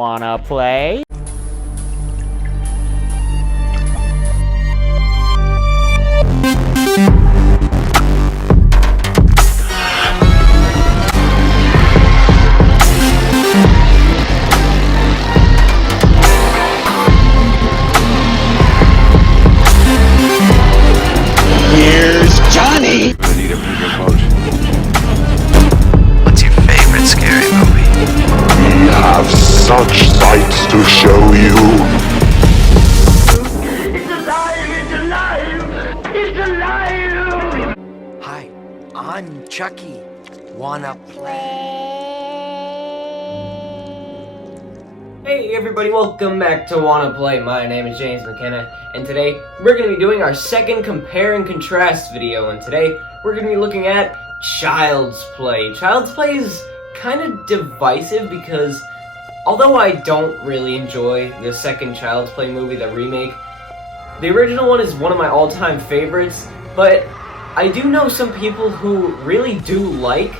Wanna play? Here's Johnny! I need a bigger boat. What's your favorite scary movie? We have such sights to show you. It's alive! It's alive! It's alive! Hi, I'm Chucky. Wanna play? Hey everybody, welcome back to Wanna Play. My name is James McKenna, and today we're going to be doing our second compare and contrast video, and today we're going to be looking at Child's Play. Child's Play is kind of divisive because although I don't really enjoy the second Child's Play movie, the remake, the original one is one of my all-time favorites, but I do know some people who really do like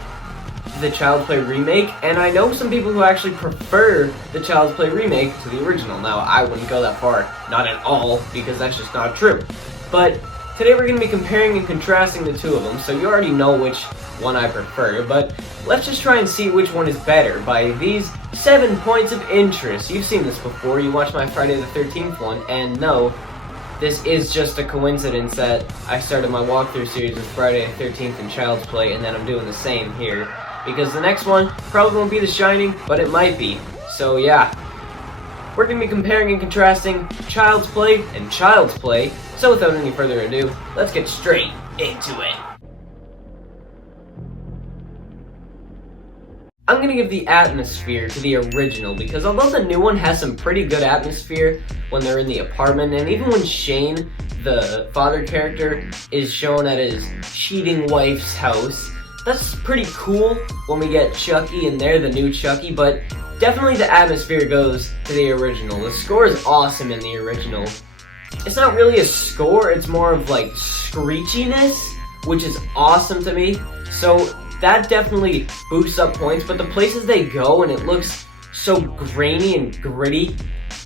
the Child's Play remake, and I know some people who actually prefer the Child's Play remake to the original. Now, I wouldn't go that far, not at all, because that's just not true. But today we're going to be comparing and contrasting the two of them, so you already know which one I prefer, but let's just try and see which one is better by these 7 points of interest. You've seen this before, you watched my Friday the 13th one, and no, this is just a coincidence that I started my walkthrough series with Friday the 13th and Child's Play, and then I'm doing the same here. Because the next one probably won't be The Shining, but it might be. So yeah, we're going to be comparing and contrasting Child's Play and Child's Play. So without any further ado, let's get straight into it. I'm going to give the atmosphere to the original, because although the new one has some pretty good atmosphere when they're in the apartment, and even when Shane, the father character, is shown at his cheating wife's house, that's pretty cool when we get Chucky in there, the new Chucky, but definitely the atmosphere goes to the original. The score is awesome in the original. It's not really a score, it's more of like screechiness, which is awesome to me. So that definitely boosts up points, but the places they go and it looks so grainy and gritty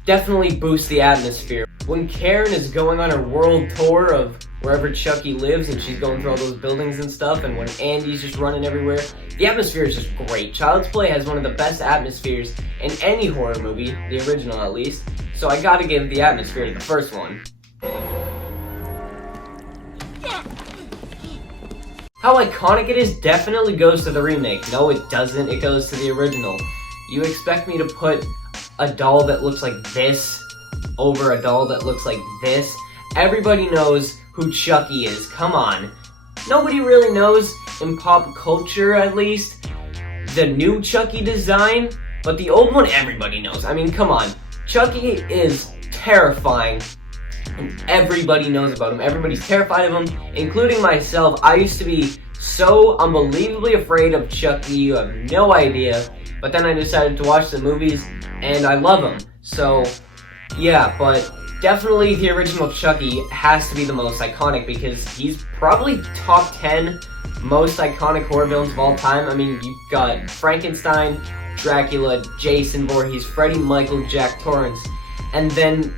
definitely boosts the atmosphere. When Karen is going on her world tour of wherever Chucky lives and she's going through all those buildings and stuff, and when Andy's just running everywhere, the atmosphere is just great. Child's Play has one of the best atmospheres in any horror movie, the original at least, so I gotta give the atmosphere to the first one. How iconic it is definitely goes to the remake. No, it doesn't, it goes to the original. You expect me to put a doll that looks like this over a doll that looks like this? Everybody knows who Chucky is, come on. Nobody really knows, in pop culture at least, the new Chucky design, but the old one everybody knows. I mean, come on. Chucky is terrifying, and everybody knows about him. Everybody's terrified of him, including myself. I used to be so unbelievably afraid of Chucky, you have no idea, but then I decided to watch the movies, and I love him. So, yeah, but definitely the original Chucky has to be the most iconic because he's probably top 10 most iconic horror villains of all time. I mean, you've got Frankenstein, Dracula, Jason Voorhees, Freddy, Michael, Jack Torrance, and then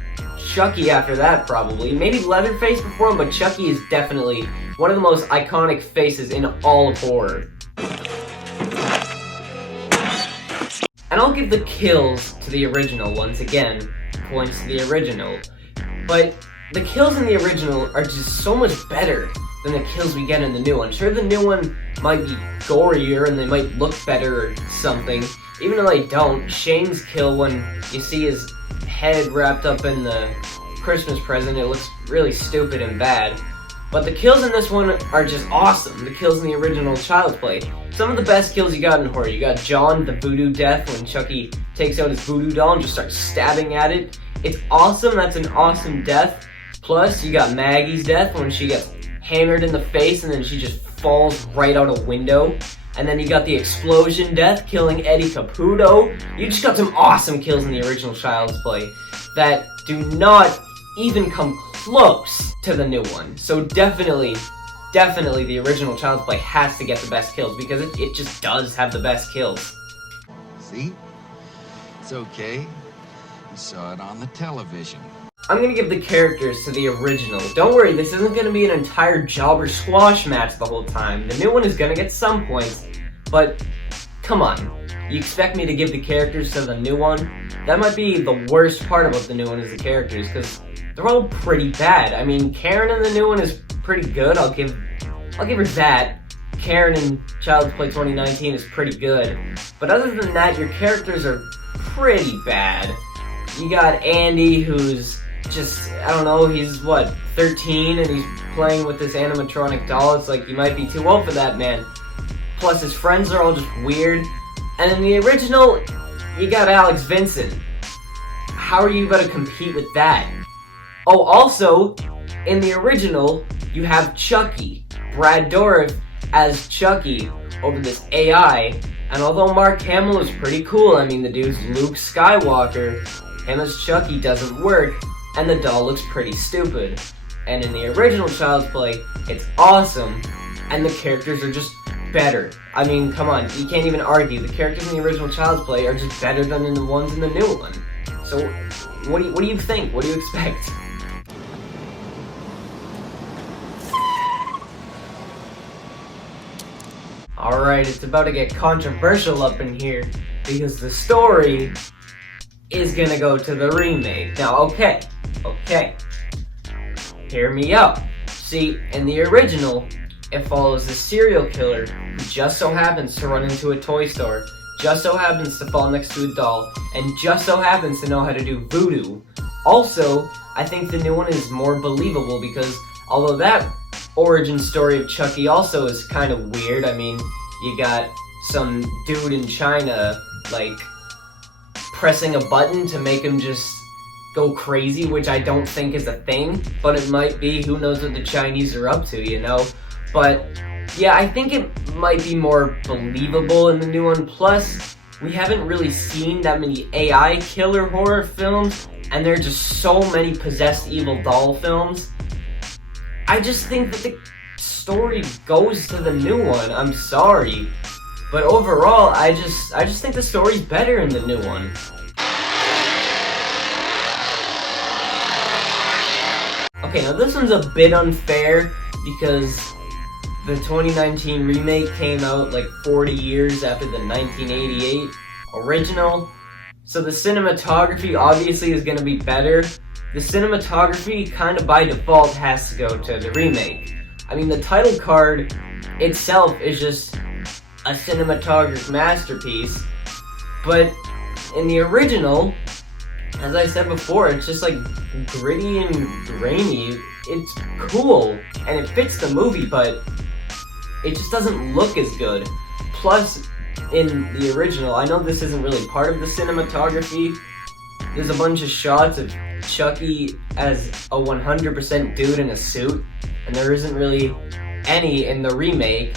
Chucky after that probably. Maybe Leatherface before him, but Chucky is definitely one of the most iconic faces in all of horror. And I'll give the kills to the original once again. Points to the original. But the kills in the original are just so much better than the kills we get in the new one. Sure, the new one might be gorier and they might look better or something, even though they don't. Shane's kill, when you see his head wrapped up in the Christmas present, it looks really stupid and bad. But the kills in this one are just awesome. The kills in the original Child's Play. Some of the best kills you got in horror. You got John, the voodoo death, when Chucky takes out his voodoo doll and just starts stabbing at it. It's awesome, that's an awesome death. Plus, you got Maggie's death when she gets hammered in the face and then she just falls right out a window. And then you got the explosion death, killing Eddie Caputo. You just got some awesome kills in the original Child's Play that do not even come close to the new one. So definitely the original Child's Play has to get the best kills because it just does have the best kills. See? It's okay. You saw it on the television. I'm gonna give the characters to the original. Don't worry, this isn't gonna be an entire jobber squash match the whole time. The new one is gonna get some points, but come on. You expect me to give the characters to the new one? That might be the worst part about the new one is the characters, because they're all pretty bad. I mean, Karen in the new one is pretty good. I'll give her that. Karen in Child's Play 2019 is pretty good. But other than that, your characters are pretty bad. You got Andy, who's just, I don't know, he's what, 13, and he's playing with this animatronic doll. It's like, you might be too old for that, man. Plus, his friends are all just weird. And in the original, you got Alex Vincent. How are you gonna compete with that? Oh, also, in the original, you have Chucky, Brad Dourif as Chucky over this AI. And although Mark Hamill is pretty cool, I mean, the dude's Luke Skywalker, him as Chucky doesn't work, and the doll looks pretty stupid. And in the original Child's Play, it's awesome, and the characters are just better. I mean, come on, you can't even argue. The characters in the original Child's Play are just better than in the ones in the new one. So, what do you think? What do you expect? Alright, it's about to get controversial up in here, because the story is gonna go to the remake. Now, okay, hear me out. See, in the original, it follows a serial killer who just so happens to run into a toy store, just so happens to fall next to a doll, and just so happens to know how to do voodoo. Also, I think the new one is more believable because although that origin story of Chucky also is kind of weird, I mean, you got some dude in China, like, pressing a button to make him just go crazy, which I don't think is a thing, but it might be. Who knows what the Chinese are up to, you know? But yeah, I think it might be more believable in the new one. Plus, we haven't really seen that many AI killer horror films, and there are just so many possessed evil doll films. I just think that the story goes to the new one. I'm sorry, but overall, I just think the story's better in the new one. Okay, now this one's a bit unfair because the 2019 remake came out like 40 years after the 1988 original. So the cinematography obviously is going to be better. The cinematography kind of by default has to go to the remake. I mean, the title card itself is just a cinematographic masterpiece, but in the original, as I said before, it's just like gritty and grainy. It's cool, and it fits the movie, but it just doesn't look as good. Plus, in the original, I know this isn't really part of the cinematography, there's a bunch of shots of Chucky as a 100% dude in a suit, and there isn't really any in the remake.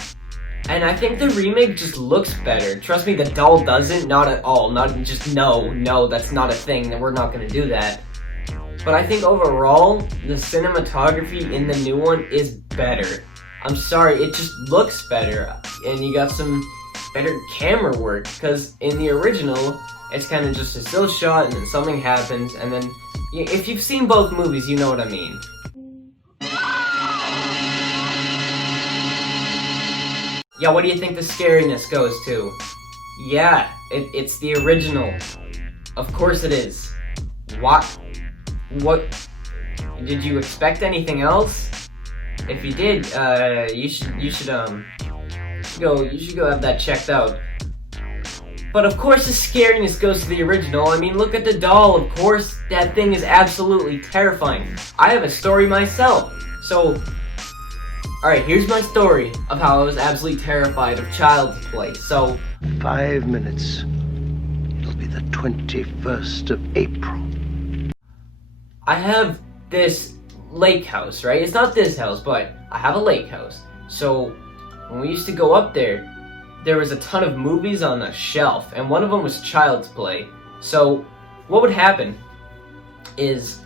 And I think the remake just looks better. Trust me, the doll doesn't, not at all. Not just no, that's not a thing, we're not gonna do that. But I think overall, the cinematography in the new one is better. I'm sorry, it just looks better, and you got some better camera work, because in the original, it's kind of just a still shot, and then something happens, and then, if you've seen both movies, you know what I mean. Yeah, what do you think the scariness goes to? Yeah, it's the original. Of course it is. What? Did you expect anything else? If you did, you should go have that checked out. But of course the scariness goes to the original. I mean, look at the doll. Of course, that thing is absolutely terrifying. I have a story myself. So, alright, here's my story of how I was absolutely terrified of Child's Play. So, 5 minutes. It'll be the 21st of April. I have this lake house, right? It's not this house, but I have a lake house. So, when we used to go up there was a ton of movies on a shelf, and one of them was Child's Play. So, what would happen is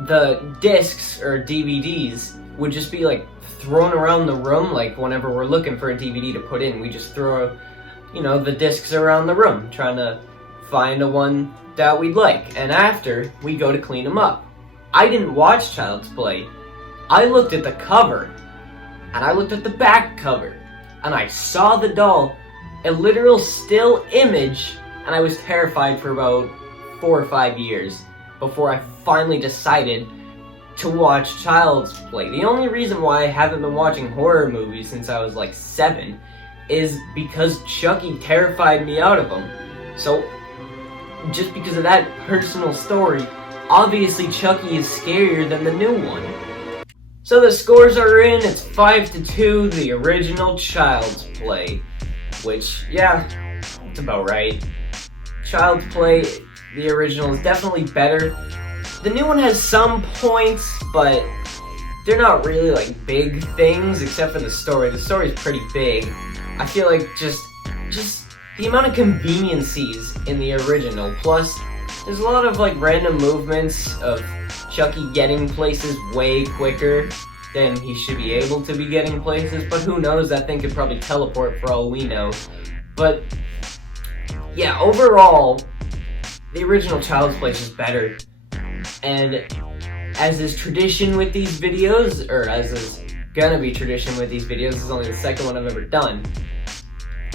the discs or DVDs would just be like thrown around the room, like whenever we're looking for a DVD to put in, we just throw, the discs around the room, trying to find a one that we'd like, and after, we go to clean them up. I didn't watch Child's Play. I looked at the cover, and I looked at the back cover, and I saw the doll, a literal still image, and I was terrified for about 4 or 5 years before I finally decided to watch Child's Play. The only reason why I haven't been watching horror movies since I was like 7 is because Chucky terrified me out of them. So, just because of that personal story, obviously Chucky is scarier than the new one. So the scores are in, it's 5-2, the original Child's Play. Which, yeah, it's about right. Child's Play, the original, is definitely better. The new one has some points, but they're not really like big things, except for the story. The story's pretty big. I feel like just the amount of conveniences in the original, plus there's a lot of like random movements of Chucky getting places way quicker than he should be able to be getting places, but who knows, that thing could probably teleport for all we know. But yeah, overall, the original Child's Play is just better. And as is tradition with these videos, or as is gonna be tradition with these videos, this is only the second one I've ever done,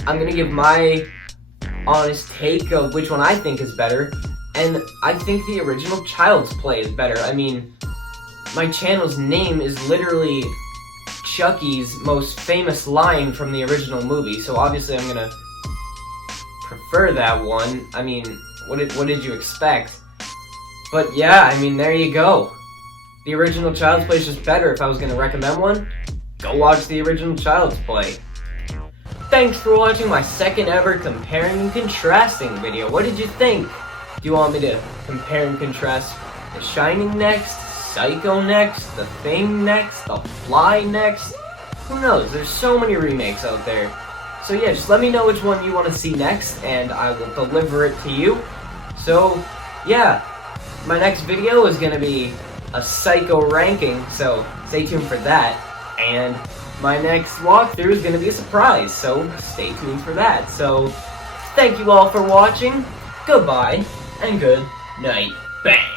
I'm gonna give my honest take of which one I think is better, and I think the original Child's Play is better. I mean, my channel's name is literally Chucky's most famous line from the original movie, so obviously I'm gonna prefer that one. I mean, what did you expect? But yeah, I mean, there you go. The original Child's Play is just better. If I was gonna recommend one, go watch the original Child's Play. Thanks for watching my second ever comparing and contrasting video. What did you think? Do you want me to compare and contrast The Shining next, Psycho next, The Thing next, The Fly next? Who knows? There's so many remakes out there. So yeah, just let me know which one you want to see next, and I will deliver it to you. So yeah, my next video is going to be a Psycho ranking, so stay tuned for that. And my next walkthrough is going to be a surprise, so stay tuned for that. So thank you all for watching, goodbye, and good night. Bang!